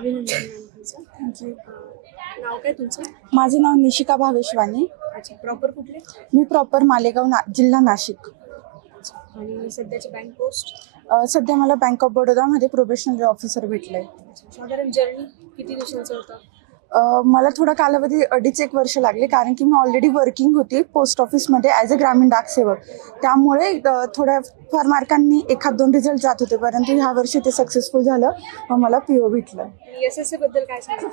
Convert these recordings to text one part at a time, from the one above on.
अभिनंदन मॅम तुमचं. नाव काय तुमचं? माझे नाव निशिका भावेशवानी. अच्छा, प्रॉपर कुठले? मी प्रॉपर मालेगाव जिल्हा नाशिक. आणि सध्याची बँक पोस्ट? सध्या मला बँक ऑफ बडोदामध्ये प्रोबेशनरी ऑफिसर भेटलंय. साधारण जर्नी किती दिवसांचं होतं? मला थोडा कालावधी 2.5-1 वर्ष लागले, कारण की मी ऑलरेडी वर्किंग होती पोस्ट ऑफिसमध्ये ॲज अ ग्रामीण डाक सेवक. त्यामुळे थोड्या फार मार्कांनी 1-2 रिझल्ट जात होते, परंतु ह्या वर्षी ते सक्सेसफुल झालं व मला PO भेटलं. SSA बद्दल काय सांगा?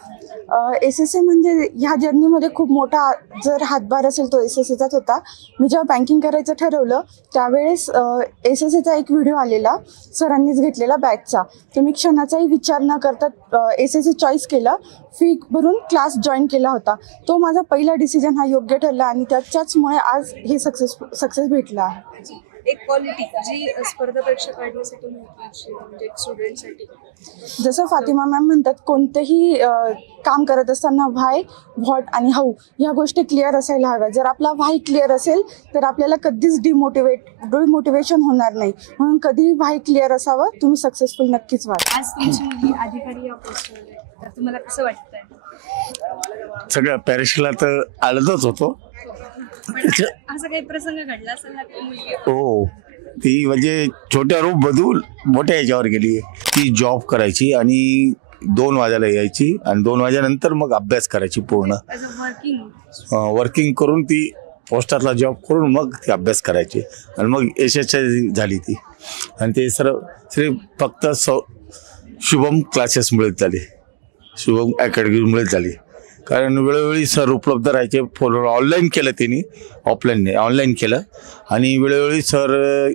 SSA म्हणजे ह्या जर्नीमध्ये खूप मोठा जर हातभार असेल तो SSAचाच होता. मी जेव्हा बँकिंग करायचं ठरवलं त्यावेळेस SSAचा एक व्हिडिओ आलेला, सरांनीच घेतलेला बॅचचा. तर मी क्षणाचाही विचार न करता SSA चॉईस केलं, फी भरून क्लास जॉईन केला होता. तो माझा पहिला डिसिजन हा योग्य ठरला आणि त्याच्याचमुळे आज हे सक्सेस भेटलं आहे. एक क्वालिटी जी स्पर्धा परीक्षा काढण्यासाठी महत्त्वाची म्हणजे एक स्टुडंटसाठी, जसं फातिमा मॅम म्हणतात, कोणतेही काम करत असताना व्हाय, व्हॉट आणि हाऊ ह्या गोष्टी क्लिअर असायला हव्या. जर आपला व्हाय क्लिअर असेल तर आपल्याला कधीच डिमोटिवेशन होणार नाही. म्हणून कधीही व्हाय क्लिअर असावं, तुम्ही सक्सेसफुल नक्कीच व्हा. आज तुमची मुलगी अधिकारी या पोस्टवर आहे, तर तुम्हाला कसं वाटतंय? सगळ्या पॅरिसला तर आळतच होतो. असं काही प्रसंग घडला असेल ना की मुलगी? हो, ती म्हणजे छोट्या रूप बदलून मोठ्या ह्याच्यावर गेली. ती जॉब करायची आणि 2 वाजायला यायची आणि 2 वाजेनंतर मग अभ्यास करायची पूर्ण. वर्किंग करून ती पोस्टातला जॉब करून मग ती अभ्यास करायची आणि मग यशस्वी झाली ती. आणि ते फक्त शुभम क्लासेसमुळे झाली, शुभम अकॅडमीमुळेच झाली. कारण वेळोवेळी सर उपलब्ध राहायचे. फोनवर ऑनलाईन केलं त्यांनी, ऑफलाईन नाही, ऑनलाईन केलं. आणि वेळोवेळी सर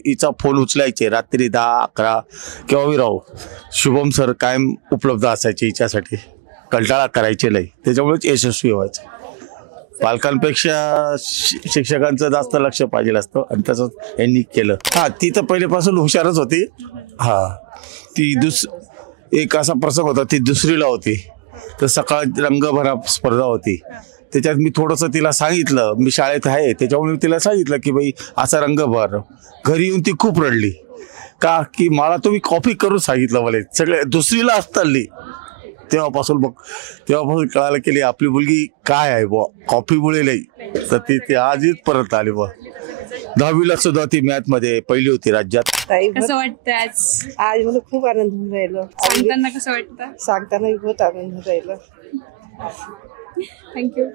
हिचा फोन उचलायचे रात्री 10-11 केव्हाही राहू. शुभम सर कायम उपलब्ध असायचे हिच्यासाठी, कंटाळा करायचे नाही. त्याच्यामुळेच यशस्वी व्हायचं. पालकांपेक्षा शिक्षकांचं जास्त लक्ष पाहिजे असतं आणि तसंच यांनी केलं. ती तर पहिल्यापासून हुशारच होती. ती एक असा प्रसंग होता, ती 2रीला होती, तर सकाळ रंगभरा स्पर्धा होती. त्याच्यात मी थोडंसं तिला सांगितलं, मी शाळेत आहे त्याच्यामुळे तिला सांगितलं की बाई असा रंग भर. घरी येऊन ती खूप रडली, का की मला तुम्ही कॉपी करून सांगितलं. मला सगळे 2रीला असताना तेव्हापासून कळालं की आपली मुलगी काय आहे बुवा, कॉपीमुळे नाही. तर ती आजच परत आली बुवा. 10वीला सुद्धा ती मॅथमध्ये पहिली होती राज्यात. कसं वाटतं आज मला खूप आनंद होऊन राहिला. सांगताना कसं वाटतं? सांगताना बहुत आनंद होऊन राहिला. थँक्यू.